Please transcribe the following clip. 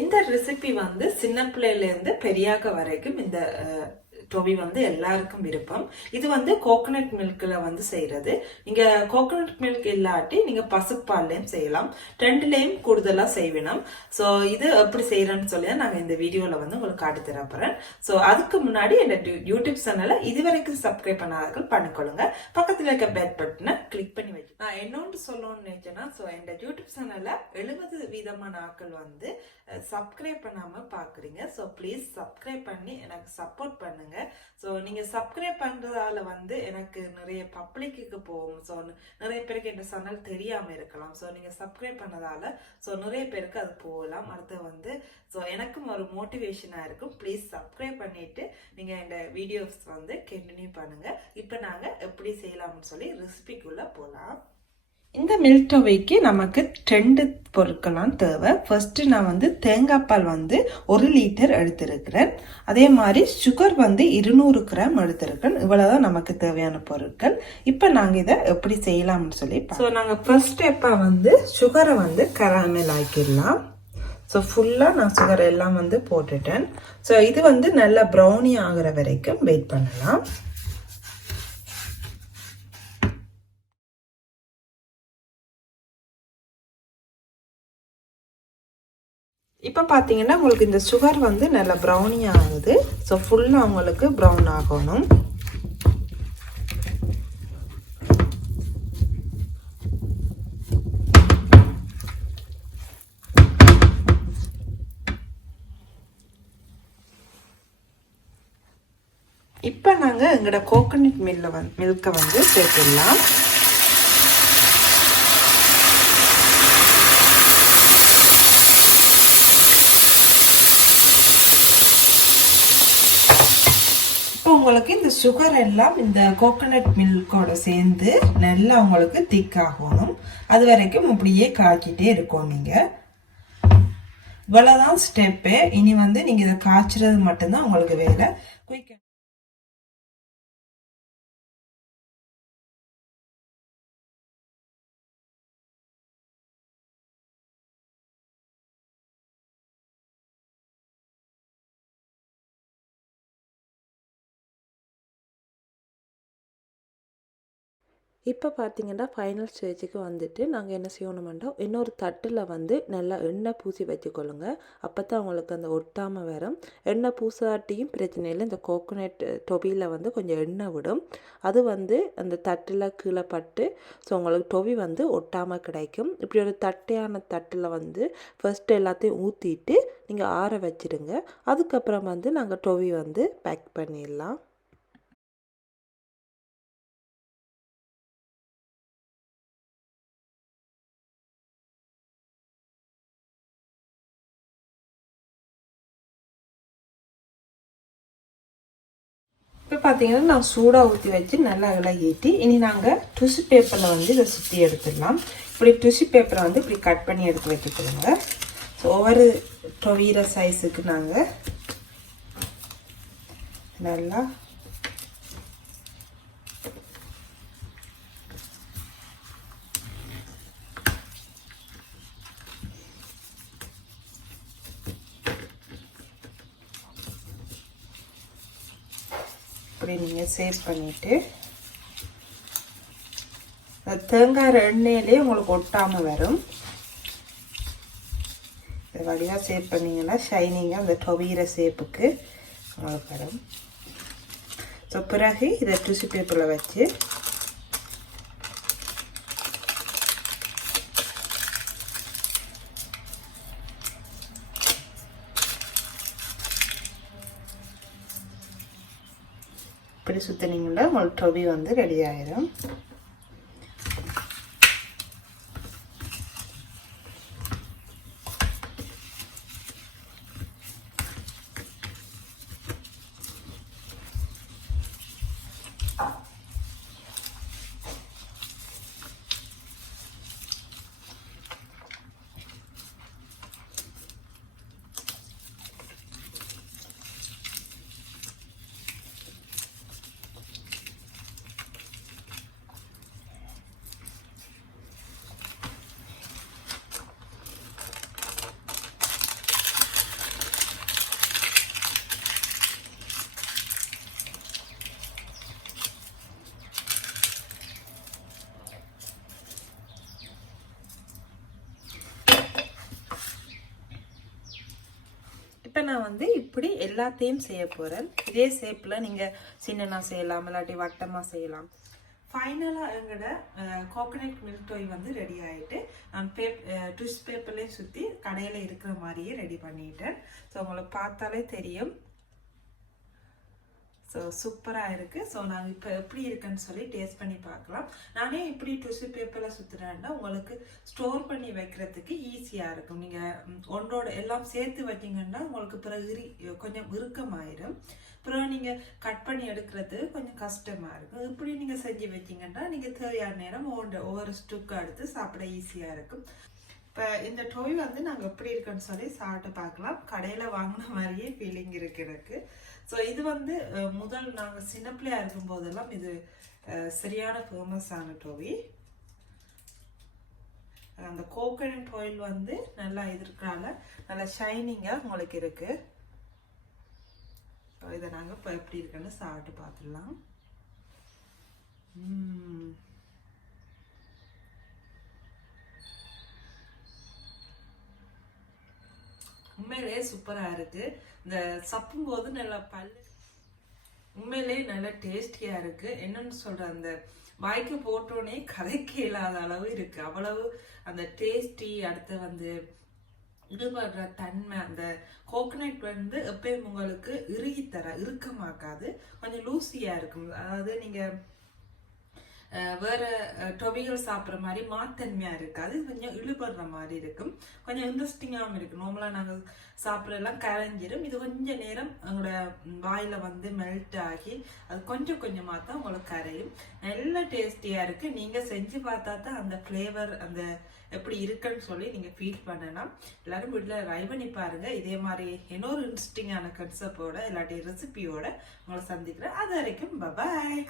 இந்த ரெசிபி வந்து சின்ன பிள்ளையில இருந்து பெரியாக்க வரைக்கும் இந்த டொபி வந்து எல்லாருக்கும் விருப்பம். இது வந்து கோகனட் மில்க்ல வந்து செய்யறது. நீங்க கோகனட் மில்க் இல்லாட்டி நீங்க பசுப்பால்லையும் செய்யலாம். ரெண்டுலையும் கூடுதலா செய்வினோம். ஸோ இது எப்படி செய்யறேன்னு சொல்லி நாங்க இந்த வீடியோல வந்து உங்களுக்கு காட்டி தரப்போறேன். ஸோ அதுக்கு முன்னாடி என்ன யூடியூப் சேனலை இதுவரைக்கும் சப்ஸ்கிரைப் பண்ணாதவர்கள் பண்ணிக்கொள்ளுங்க. பக்கத்துல இருக்க பெல் பட்டனை கிளிக் பண்ணி வைக்க. நான் என்னோன்னு சொல்லணும்னு நினைச்சேன்னா, ஸோ இந்த யூடியூப் சேனல்ல 70% ஆட்கள் வந்து சப்ஸ்கிரைப் பண்ணாம பாக்குறீங்க. ஸோ ப்ளீஸ் சப்ஸ்கிரைப் பண்ணி எனக்கு சப்போர்ட் பண்ணுங்க. ஸோ நீங்க சப்ஸ்கிரைப் பண்றதால வந்து எனக்கு நிறைய பப்ளிக்கு போகும். ஸோ நிறைய பேருக்கு இந்த சேனல் தெரியாம இருக்கலாம். ஸோ நீங்க சப்ஸ்கிரைப் பண்ணதால ஸோ நிறைய பேருக்கு அது போகலாம். அடுத்து வந்து ஸோ எனக்கும் ஒரு மோட்டிவேஷனா இருக்கும். ப்ளீஸ் சப்ஸ்கிரைப் பண்ணிட்டு நீங்க இந்த வீடியோஸ் வந்து கண்டினியூ பண்ணுங்க. இப்போ நாங்க எப்படி செய்யலாம்னு சொல்லி ரெசிபிக்குள்ள போகலாம். இந்த மில்க் டொவைக்கு நமக்கு 2 பொருட்கள்லாம் தேவை. ஃபர்ஸ்ட் நான் வந்து தேங்காய் பால் வந்து 1 லிட்டர் எடுத்திருக்கிறேன். அதே மாதிரி சுகர் வந்து 200 கிராம் எடுத்திருக்கேன். இவ்வளவுதான் நமக்கு தேவையான பொருட்கள். இப்போ நாங்க இதை எப்படி செய்யலாம்னு சொல்லி ஸோ நாங்க ஃபர்ஸ்ட் ஸ்டெப்பா வந்து சுகரை வந்து கராமல் ஆக்கிடலாம். ஸோ ஃபுல்லாக நான் சுகர் எல்லாம் வந்து போட்டுட்டேன். ஸோ இது வந்து நல்லா ப்ரௌனி ஆகிற வரைக்கும் வெயிட் பண்ணலாம். இப்போ பார்த்தீங்கன்னா உங்களுக்கு இந்த சுகர் வந்து நல்லா ப்ரௌனி ஆகுது. ஸோ ஃபுல்லாக உங்களுக்கு ப்ரௌன் ஆகணும். இப்போ நாங்கள் எங்களோட கோகனட் மில்கை வந்து சேர்த்துடலாம். உங்களுக்கு இந்த சுகர் எல்லாம் இந்த கோகனட் மில்கோட சேர்ந்து நல்லா உங்களுக்கு திக் ஆகணும். அது வரைக்கும் இப்படியே காய்ச்சிட்டே இருக்கும். நீங்க இவ்வளவுதான் ஸ்டெப்பு. இனி வந்து நீங்க இதை காய்ச்சறது மட்டும்தான் உங்களுக்கு வேலை. குயிக்க இப்போ பார்த்தீங்கன்னா ஃபைனல் ஸ்டேஜுக்கு வந்துட்டு நாங்கள் என்ன செய்யணுமெண்டோ இன்னொரு தட்டில் வந்து நல்லா எண்ணெய் பூசி வச்சுக்கொள்ளுங்க. அப்போ தான் உங்களுக்கு அந்த ஒட்டாமல் வரும். எண்ணெய் பூசாட்டியும் பிரச்சனை இல்லை. இந்த கோகோனட் டொபியில் வந்து கொஞ்சம் எண்ணெய் விடும். அது வந்து அந்த தட்டில் கீழே பட்டு ஸோ உங்களுக்கு டொபி வந்து ஒட்டாமல் கிடைக்கும். இப்படி ஒரு தட்டையான தட்டில் வந்து ஃபர்ஸ்ட் எல்லாத்தையும் ஊற்றிட்டு நீங்கள் ஆற வச்சுடுங்க. அதுக்கப்புறம் வந்து நாங்கள் டொபி வந்து பேக் பண்ணிடலாம். இப்போ பார்த்தீங்கன்னா நான் சூடாக ஊற்றி வச்சு நல்லா இலகிட்டு இனி நாங்கள் டிஷ்யூ பேப்பரில் வந்து இதை சுற்றி எடுத்துடலாம். இப்படி டிஷ்யூ பேப்பரை வந்து இப்படி கட் பண்ணி எடுத்து வச்சுக்கொள்ளுங்க. ஸோ ஒவ்வொரு டொவீர சைஸுக்கு நாங்கள் நல்லா இப்படி நீங்கள் சேவ் பண்ணிவிட்டு தேங்காய் எண்ணெயிலே உங்களுக்கு ஒட்டாமல் வரும். இதை வழியாக சேவ் பண்ணிங்கன்னா ஷைனிங்காக அந்த டொவீர சேப்புக்கு உங்களுக்கு வரும். ஸோ பிறகு இதை டிஷ்யூ பேப்பரில் வச்சு இப்படி சுற்றினீங்கன்னா உங்களுக்கு டொபி வந்து ரெடி ஆயிடும். இப்போ நான் வந்து இப்படி எல்லாத்தையும் செய்ய போகிறேன். இதே ஷேப்பில் நீங்கள் சின்னனா செய்யலாம், இல்லாட்டி வட்டமாக செய்யலாம். ஃபைனலாக எங்களோட கோகனட் மில்க் டோய் வந்து ரெடி ஆகிட்டு நான் ட்விஸ்ட் பேப்பர்லேயும் சுற்றி கடையில் இருக்கிற மாதிரியே ரெடி பண்ணிட்டேன். ஸோ உங்களுக்கு பார்த்தாலே தெரியும். ஸோ சூப்பராக இருக்குது. ஸோ நாங்கள் இப்போ எப்படி இருக்குன்னு சொல்லி டேஸ்ட் பண்ணி பார்க்கலாம். நானே இப்படி டிஷ்யூ பேப்பரில் சுற்றுறேன்னா உங்களுக்கு ஸ்டோர் பண்ணி வைக்கிறதுக்கு ஈஸியாக இருக்கும். நீங்கள் ஒன்றோட எல்லாம் சேர்த்து வச்சிங்கன்னா உங்களுக்கு பிறகு கொஞ்சம் இறுக்கமாயிடும். அப்புறம் நீங்கள் கட் பண்ணி எடுக்கிறது கொஞ்சம் கஷ்டமாக இருக்கும். இப்படி நீங்கள் செஞ்சு வச்சிங்கன்னா நீங்கள் தேவையான நேரம் ஒவ்வொரு ஸ்டுக்கு எடுத்து சாப்பிட ஈஸியாக இருக்கும். இப்போ இந்த டோய் வந்து நாங்கள் எப்படி இருக்குன்னு சொல்லி சாப்பிட்டு பார்க்கலாம். கடையில் வாங்கின மாதிரியே ஃபீலிங் இருக்கு எனக்கு. ஸோ இது வந்து முதல் நாங்கள் சின்ன பிள்ளையா இருக்கும் போதெல்லாம் இது சரியான ஃபேமஸான டோவி. அந்த கோகனட் ஆயில் வந்து நல்லா இருக்கிறால நல்லா ஷைனிங்காக உங்களுக்கு இருக்கு. இதை நாங்கள் இப்போ எப்படி இருக்குன்னு சாப்பிட்டு பார்த்துடலாம். உண்மையிலே சூப்பராக இருக்குது. இந்த சப்பும் போது நல்லா உண்மையிலே நல்லா டேஸ்டியாக இருக்குது. என்னன்னு சொல்கிற அந்த வாய்க்கு போட்டோன்னே கதைக்கு இல்லாத அளவு இருக்குது. அவ்வளவு அந்த டேஸ்டி. அடுத்து வந்து இடுபடுற தன்மை. அந்த கோகனட் வந்து எப்பயும் உங்களுக்கு இறுக்கமாக்காது, கொஞ்சம் லூசியாக இருக்கும். அதாவது நீங்கள் வேற டொபிகள் சாப்பிட்ற மாதிரி மாத்தன்மையாக இருக்காது, கொஞ்சம் இழுபடுற மாதிரி இருக்கும், கொஞ்சம் இன்ட்ரெஸ்டிங்காகவும் இருக்கும். நார்மலாக நாங்கள் சாப்பிட்றதெல்லாம் கரைஞ்சிடும். இது கொஞ்சம் நேரம் எங்களோட வாயில் வந்து மெல்ட் ஆகி அது கொஞ்சம் கொஞ்சமாக தான் உங்களுக்கு கரையும். நல்ல டேஸ்டியாக இருக்குது. நீங்கள் செஞ்சு பார்த்தா தான் அந்த ஃப்ளேவர் அந்த எப்படி இருக்குன்னு சொல்லி நீங்கள் ஃபீல் பண்ணலாம். எல்லாரும் வீட்டில் ட்ரை பண்ணி பாருங்கள். இதே மாதிரி இன்னொரு இன்ட்ரெஸ்டிங்கான கன்செப்டோட இல்லாட்டி ரெசிபியோட உங்களை சந்திக்கிறேன். அது வரைக்கும் பாய்.